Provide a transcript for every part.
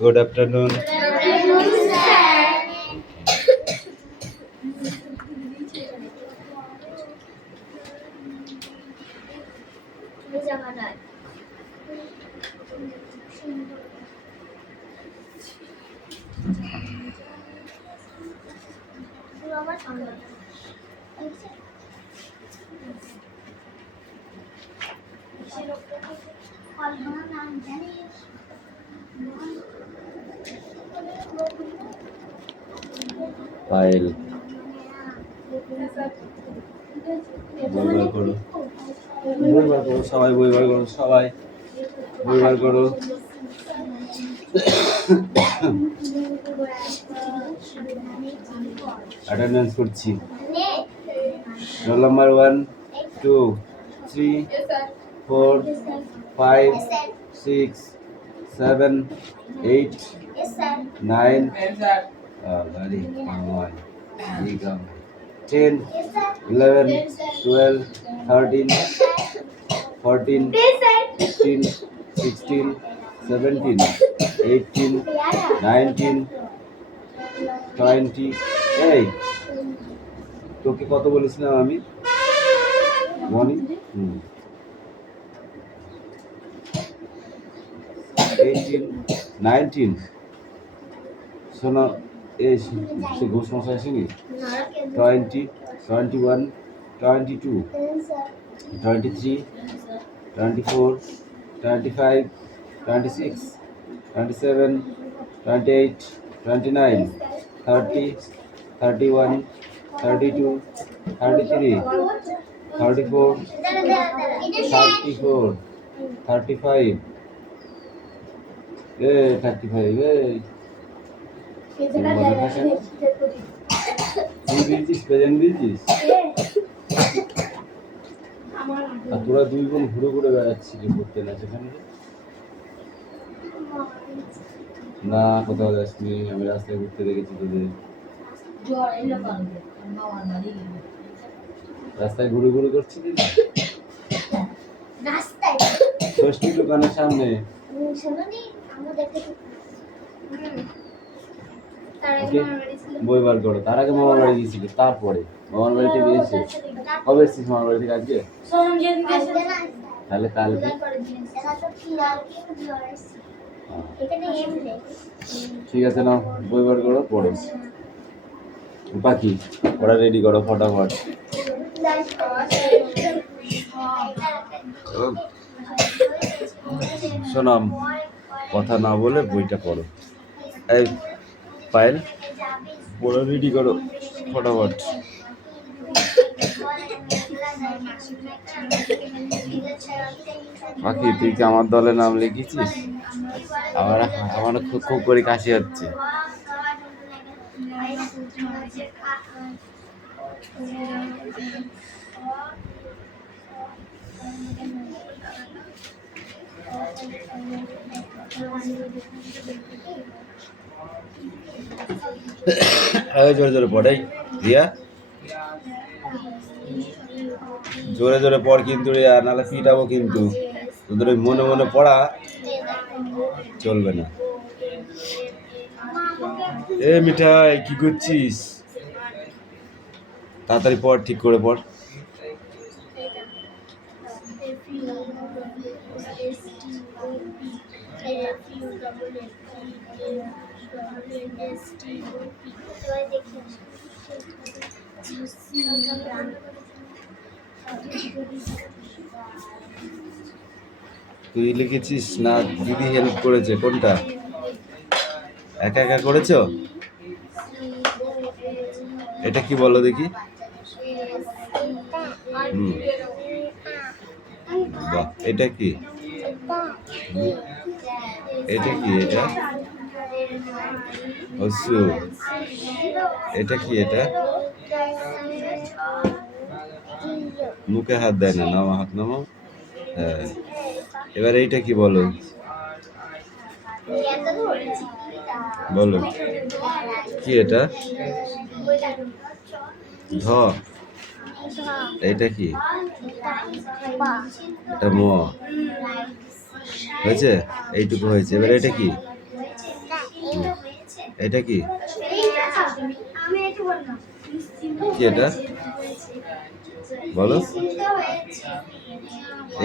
Good afternoon. File. বইবার করো, বইবার করো সবাই, বইবার করো সবাই, বইবার করো। অ্যাটেন্ডেন্স করছি। Roll number 1 2 3 4 5 6 7 8 9 10 11 12 13 14 15 16 17 18 19 20। এই তোকে কত বলেছিলাম আমি? মনি 18 19 শোনো, এই সে ঘুষ মশাই আসেনি। 20 21 22 23 24 25 26 27 28 29 30 31 32 33 34 34 35 35 দিয়েছিস, প্রেজেন্ট দিয়েছিস। আর তোরা দুই বোন ঘুরে ঘুরে বেড়াচ্ছিলি ঘুরতে না সেখানে? না, কোথাও যাসনি, আমি রাস্তায় ঘুরতে দেখেছি তোদের। রাস্তায় ঘুরে ঘুরে করছিলি না? ষষ্ঠী দোকানের সামনে। বই বার করো। তার আগে মামার বাড়ি গিয়েছিলি, তারপরে মামার বাড়িতে গিয়েছি। কবে এসেছিস মামার বাড়ি থেকে? আজকে? তাহলে কালকে। ঠিক আছে, নাও বই বার করো, পড়ো। বাকি ওরা রেডি করো ফটাফট। শোনাম, কথা না বলে বইটা পড়ো। এই পায়েল, পড়া রেডি করো ফটাফট। বাকি তুই কি আমার দলে নাম লিখেছিস? আমার খুব খুব করে কাশি হচ্ছে। জোরে জোরে পড়। এই রিয়া, জোরে জোরে পড় কিন্তু রিয়া, নাহলে পিটাবো কিন্তু। তোদের ওই মনে মনে পড়া চলবে না। এ মিঠাই, কি করছিস? তাড়াতাড়ি পড়, ঠিক করে পড়। তুই লিখেছিস না দিদি হেল্প করেছে? কোনটা? একা একা করেছো? এটা কি বলো দেখি? বাহ, এটা কি? এটা কি? এটা অসু। এটা কি? এটা মুখে হাত দেয় না, নামা হাত নামা। হ্যাঁ, এবার এইটা কি বলো? বলো কি এটা? ধ। এইটা কি? বা এটা ম হয়েছে, এইটুকু হয়েছে। এবার এটা কি? এটা কি? কি এটা বলো?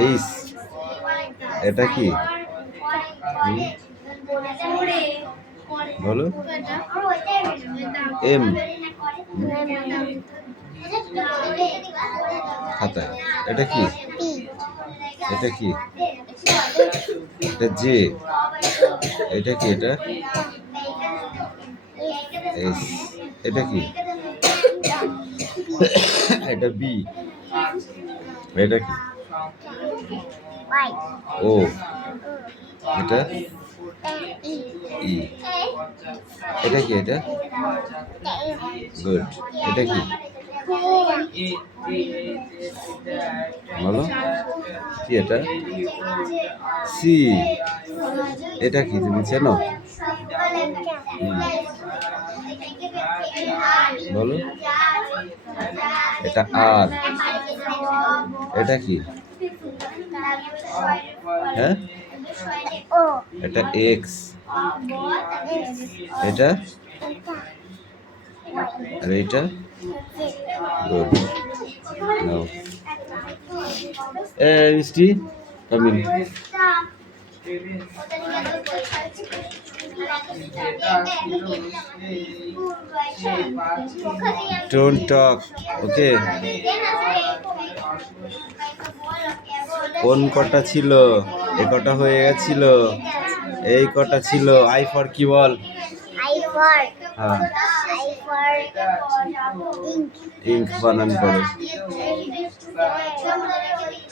এইস। এটা কি? হুম, বলো। এম। খাতায়। এটা কি? এটা কি? এটা জে। এটা কি? এটা এস। এটা কি? এটা বি। এটা কি? ও। এটা ই। এটা কি? এটা গুড। এটা কি বলো? কি এটা? সি। এটা কি তুমি চেনো? বলো। এটা আর। এটা কি? হ্যাঁ, এটা এক্স। এটা আর এটা গুড। নাও এ মিষ্টি কামিং। Don't talk. Okay. কোন কটা ছিল? এ কটা হয়ে গেছিল। এই কটা ছিল। আই ফর কি বল? হ্যাঁ, ইঙ্ক বানান করো।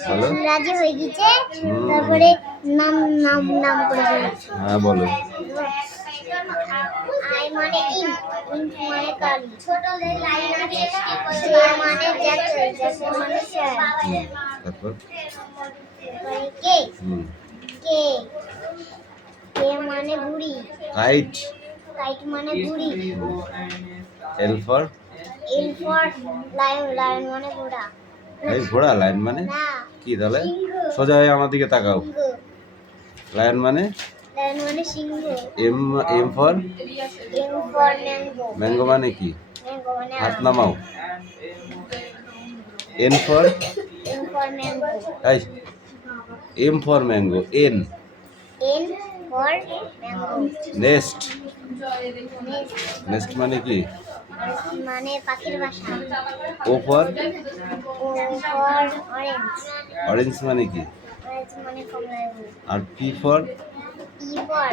বলো। রাজি হয়ে গেছে, তারপরে নাম নাম নাম করে বলেছে। হ্যাঁ বলো। আই মানে ইঙ্ক, ইঙ্ক মানে কালি, ছোট লাইন আছে, যে মানে জ্যাকে, জ্যাকে মানে স্যার, তারপর কে, হুম, কে, কে মানে ঘুড়ি, কাইট। কাইট মানে ঘুড়ি, L for L for lion, lion মানে ঘোড়া। এই ঘোড়া। লাইন মানে না, কি তাহলে? সিংহ। সোজা হয়ে আমার দিকে তাকাও। সিংহ, লায়ন মানে? লায়ন মানে সিংহ। M. M for M for mango, mango মানে কি? ম্যাঙ্গো মানে হাত আম। নামাও। N for M for mango, এই M for mango. N N for mango, nest. Next nest মানে কি? মানে পাখির বাসা। O for O for orange, orange মানে কি? অরেঞ্জ মানে কমলা লেবু। আর P for E for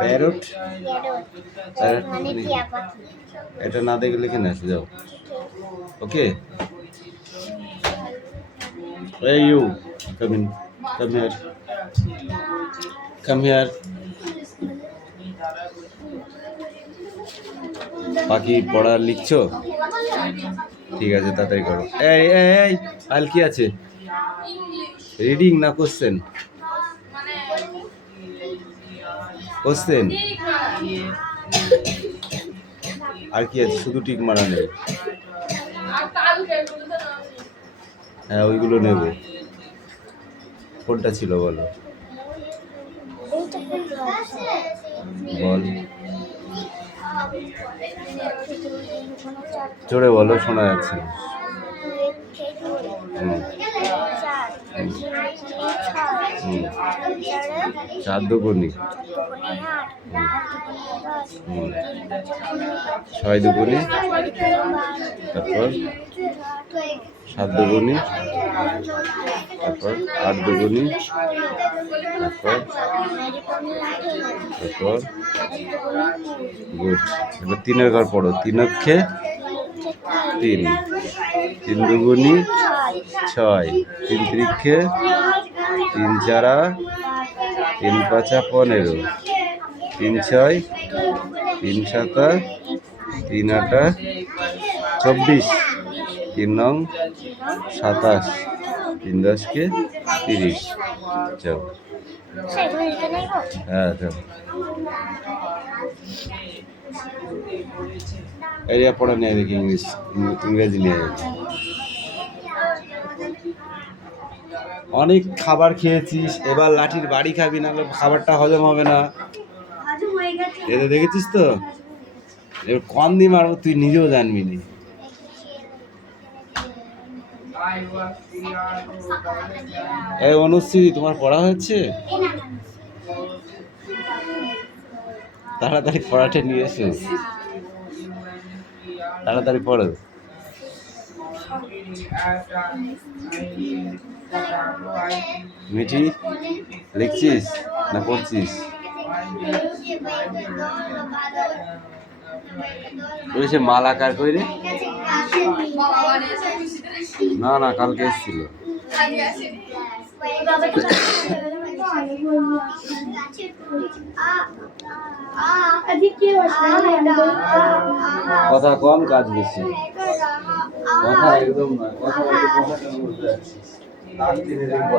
parrot. Parrot, parrot মানে মানে কি? টিয়া পাখি। এটা না দেখে লিখে না, যাও। ওকে। এই you come in, come here, come here. বাকি পড়া লিখছো? ঠিক আছে, তাড়াতাড়ি করো। এই এই এই আল কি আছে? রিডিং না কোশ্চেন? কোশ্চেন। আর কি আছে? শুধু টিক মারা নেই। হ্যাঁ, ওইগুলো নেব। কোনটা ছিল বলো? এইটা কোনটা? বল, জোরে বলো, শোনা যাচ্ছে না। হুম, হুম, চার দুগুনি, হুম, ছয় দুগুনি, তারপর সাত দুগুনি, তারপর আট দুগুনি, তারপর তারপর গুড। এবার তিনের ঘর পড়ো। তিন অক্ষে তিন, তিন দুগুনি ছয়, তিন ত্রিক্ষে তিন চারা, তিন পাঁচা 15, তিন ছয়, তিন সাতা, তিন আটা 24, তিন নং 27, তিন দশকে 30। চল। হ্যাঁ চল। এরিয়া পড়া নিয়ে দেখি ইংরেজি নিয়ে অনেক খাবার খেয়েছিস, এবার লাঠির বাড়ি খাবি, না খাবারটা হজম হবে না। এটা দেখেছিস তো, এবার কম দিয়ে মারবো, তুই নিজেও জানবি নি। এই অনুশ্রী, তোমার পড়া হচ্ছে? তাড়াতাড়ি পড়াটা নিয়ে এসো, তাড়াতাড়ি পড়ো। মিঠি, লিখছিস না পড়ছিস? বলেছে মাল আকার কইরে? না না, কালকে এসেছিল। কথা কম, কাজ বেশি। কথা একদম না, কথা বলতে কথাটা বলতে যাচ্ছিস। রাত্রিরে দেখবো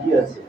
কি আছে?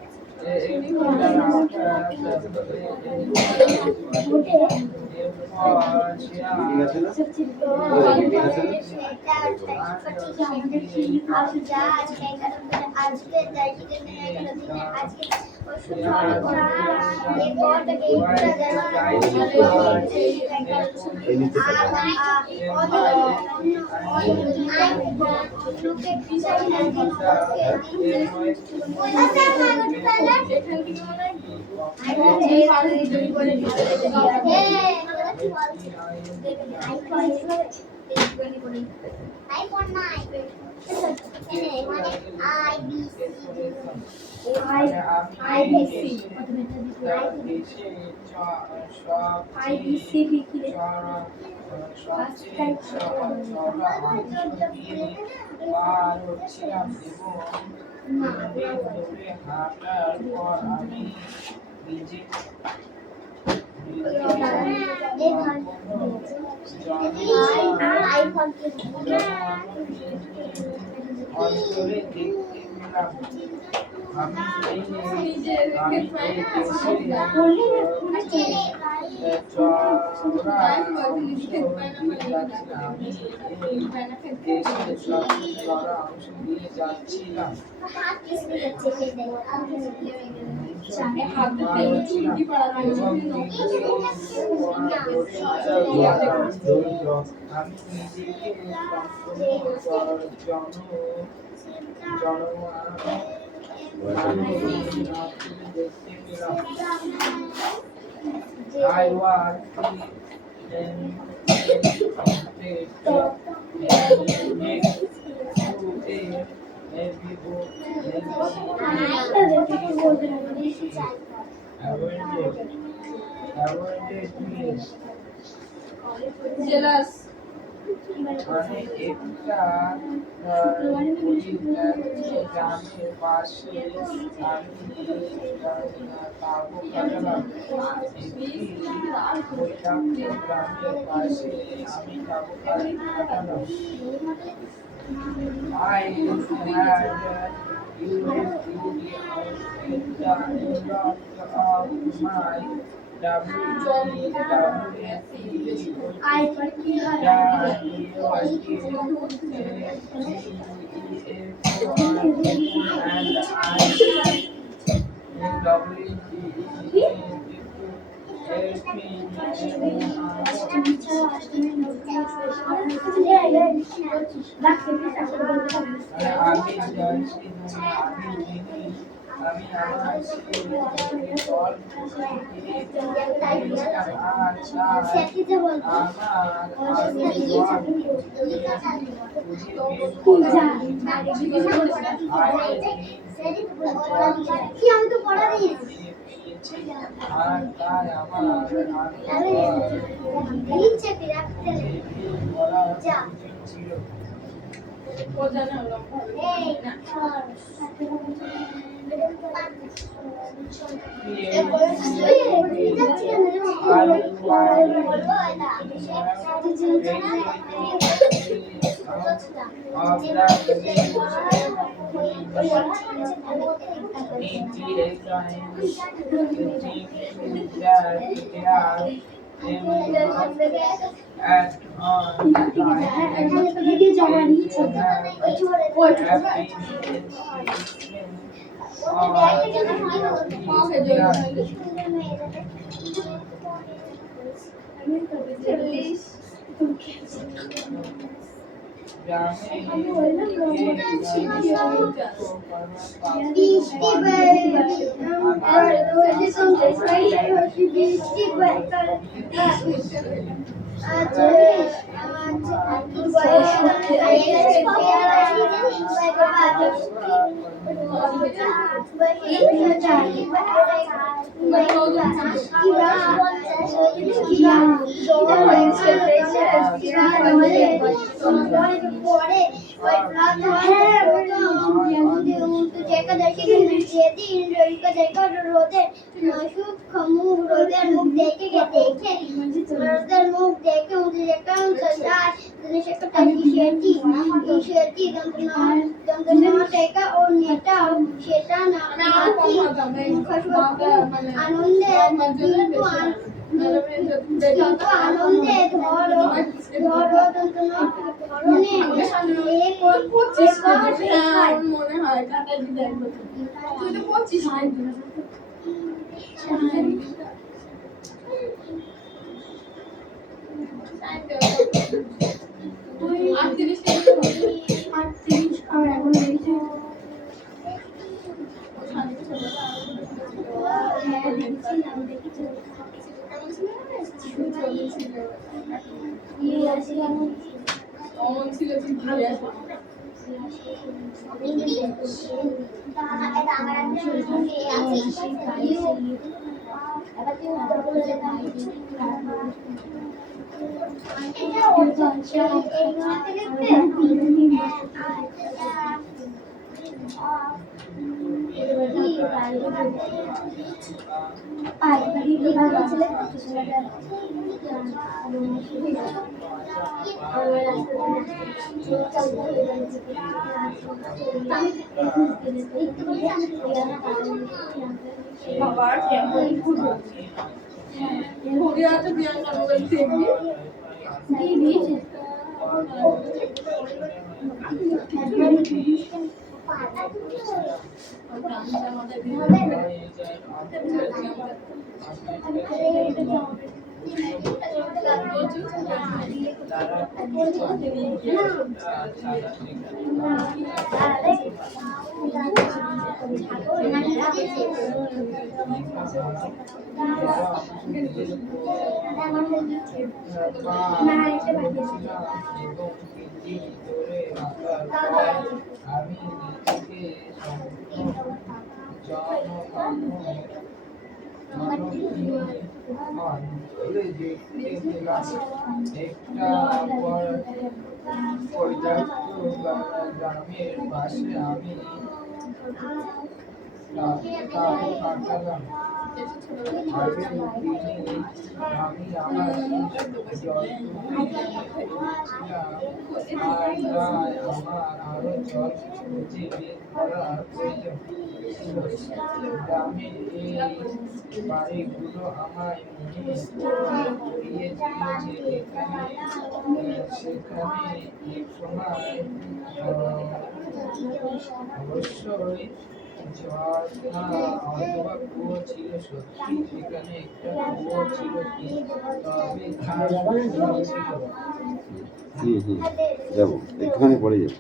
যাবো একটুখানি পরে যাবো।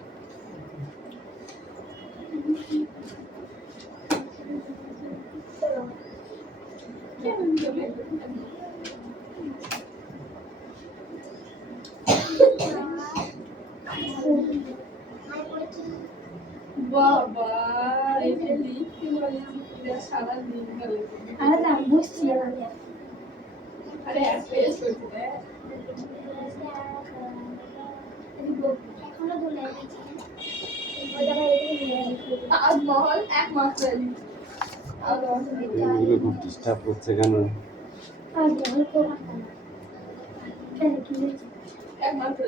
বাবা এটা লিখতে বলেছি সারা দিন গেল। আরে না বুঝছি না আরে পেজ করতে দে এখনো বলে তাজমহল এক মাস এগুলো খুব ডিস্টার্ব করছে কেন? একমাত্র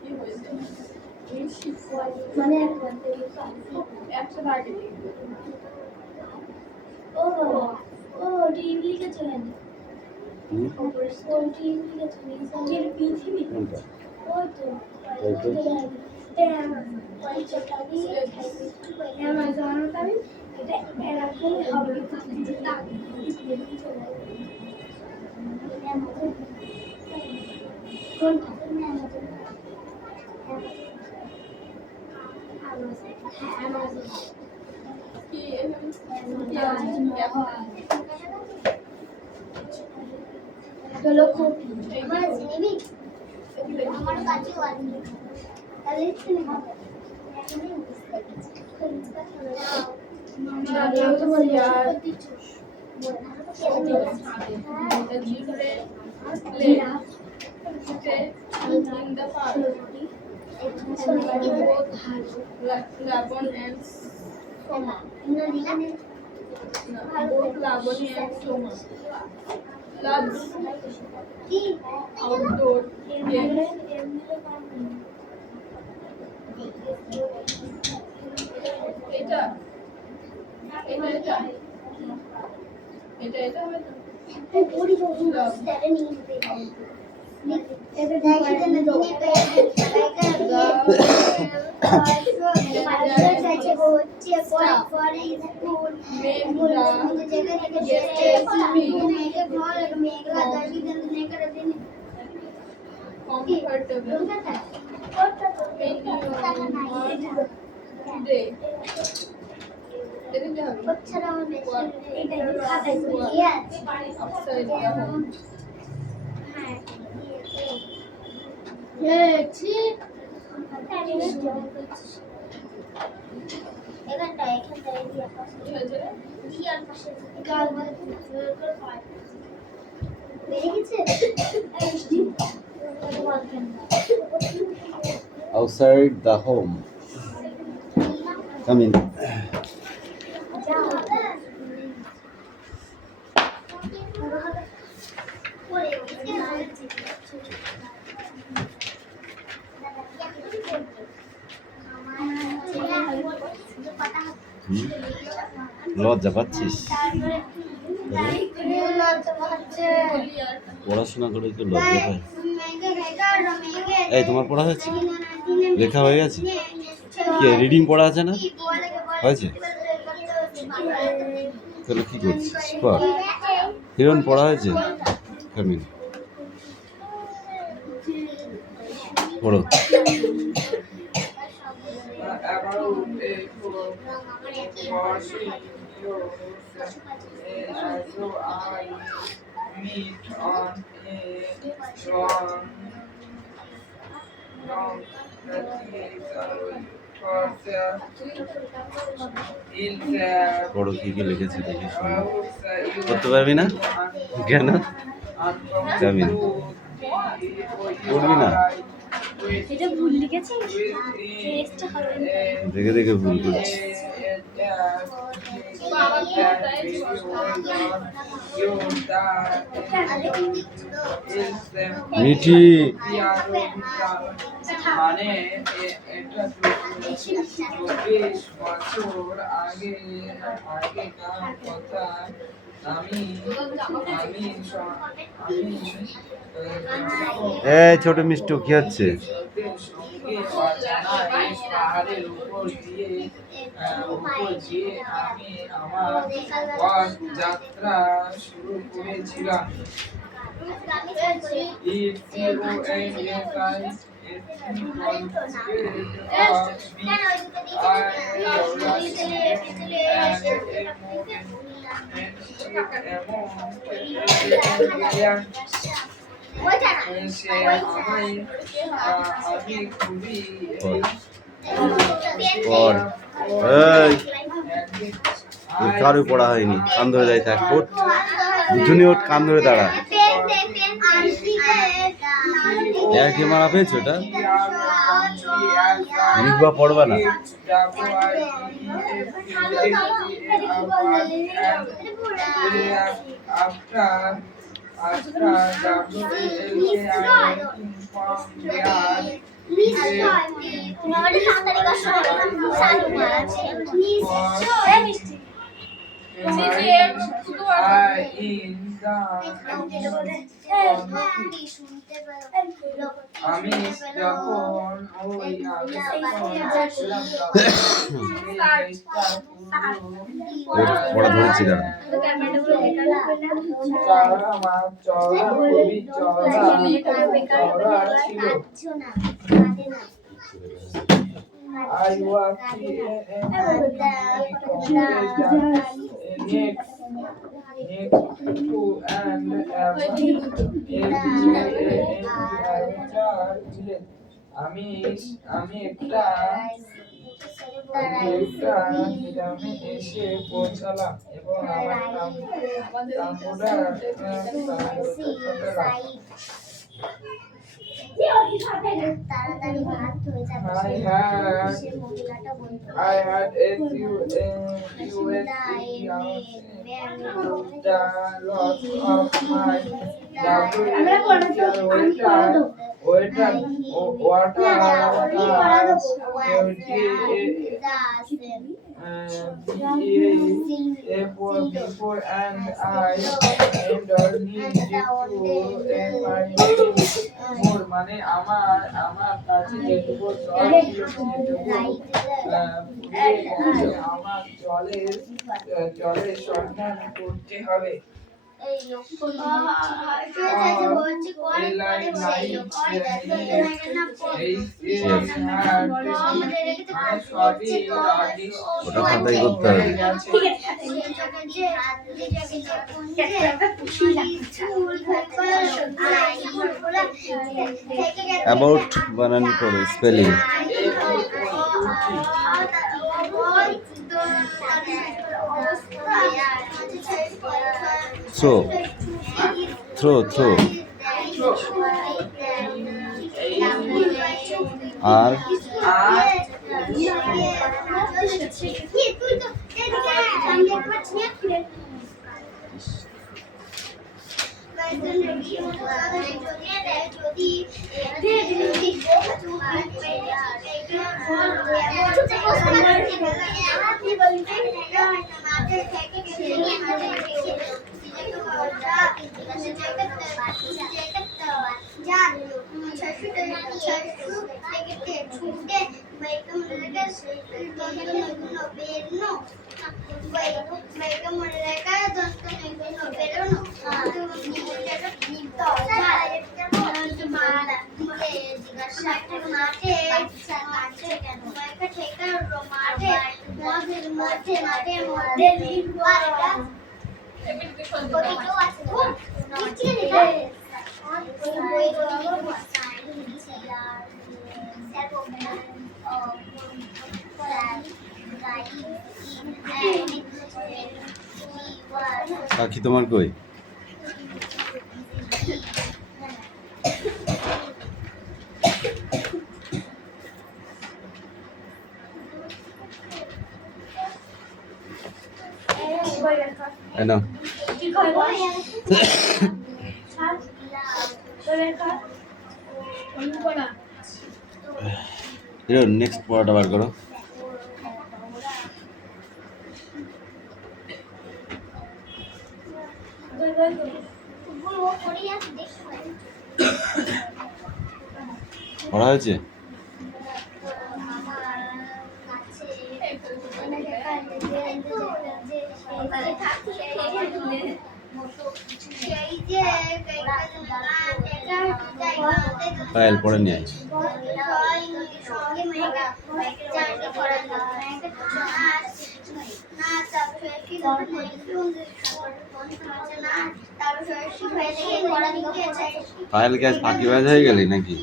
কি হয়েছে মানে একশো আগে ও ও টিভি লিখেছে কেন? হুম? ও টিভি লিখেছে নিজের পৃথিবী কোনটা? ওই তো তাই তো? কি চলো কপি আমার নিবি আমার কাছেও আছে তাহলে তুমি হবে এখনই বুঝতে পারছি তো বলি আর in the park. Labon and Soma. Both Labon and Soma. Loves outdoor games. এটা এটা এটা এটা এটা হবে তো पूरी जो सेवन ही पे এটা দেখি তো না দিনে पे চাইছে হচ্ছে পরে স্কুল মেঘলা জায়গা থেকে মেঘে ঘর মেঘলা 10 দিন নেকড়ে দিন comfortable menu day দেখতে হবে আচ্ছা আমার বেশি এটা খাতা দিয়ে আছে outside the home হ্যাঁ ঠিক এখানটা কি হয়েছে রে দিয়ার পাশে গাল বেরিয়ে গেছে Outside the home. Come in. লজ্জা পাচ্ছিস? পড়াশোনা করে একটু লজ্জা পাই। এই তোমার পড়া হয়েছে? লেখা হয়ে গেছে? কি রিডিং পড়া আছে না? হয়েছে? তাহলে কি করছিস? পড়। হিরণ পড়া হয়েছে? কামিন পড়ো। Meet on a long পড়ো কি কি লিখেছে দেখি শোনো। পড়তে পারবি না কেন? কামিন পড়বি না? এটা ভুল লিখেছিস টেস্ট হবে দেখে দেখে ভুল করছিস। বাবা কোথায় মিঠি মানে এটা 24 বছর আগেকার কথা। আমি এই ছোট মিষ্টু কি হচ্ছে? পাহাড়ের উপর দিয়ে আমি আমার পথ যাত্রা শুরু করেছিলাম। আমি খুবই পড়। এই কারো পড়া হয়নি, কান ধরে দাঁড়িয়ে থাক। ওঠ দুজনে ওঠ, কান ধরে দাঁড়া। কি মারা পেয়েছো? এটা লিখবা পড়বা না? আমি যখন ওই পড়া ধরেছি না I was আমি একটা গ্রামে এসে পৌঁছালাম এবং আমার নামটা তাড়াতাড়ি ভাত হয়ে যাবে সে মহিলাটা বলতো I had a few the loss of my before and I need to more মানে আমার কাছে যেটুকু জল ছিল সেটুকু আমার জলের সন্ধান করতে হবে এই ওটা খাতায় করতে হবে অ্যাবাউট বানান করো স্পেলিং থ্রো থ্রো থ্রো আর পাখি তোমার কই না নেক্সট পড়াটা বার করো পড়া হয়েছে ফাইল পড়ে নিয়ে আছি ফাইল কি আজ ফাঁকি বাজ হয়ে গেলি নাকি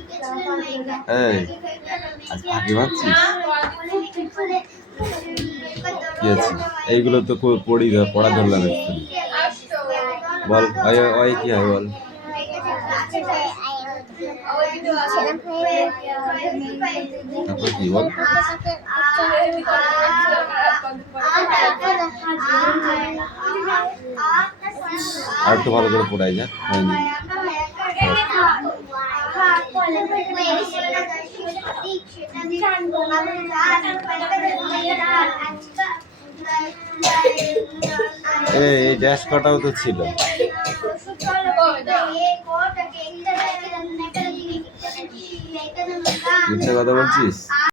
এই আজ ফাঁকি বাজছিস কি আছে এইগুলো তো পড়া ধরলাম এক্ষুনি বল ওই কি হয় বল ছেলে ভাই তারপর কি বল? আর একটু ভালো করে পড়াই যা, হয়নি। এই ড্যাশ কটাও তো ছিল। মিথ্যা কথা বলছিস?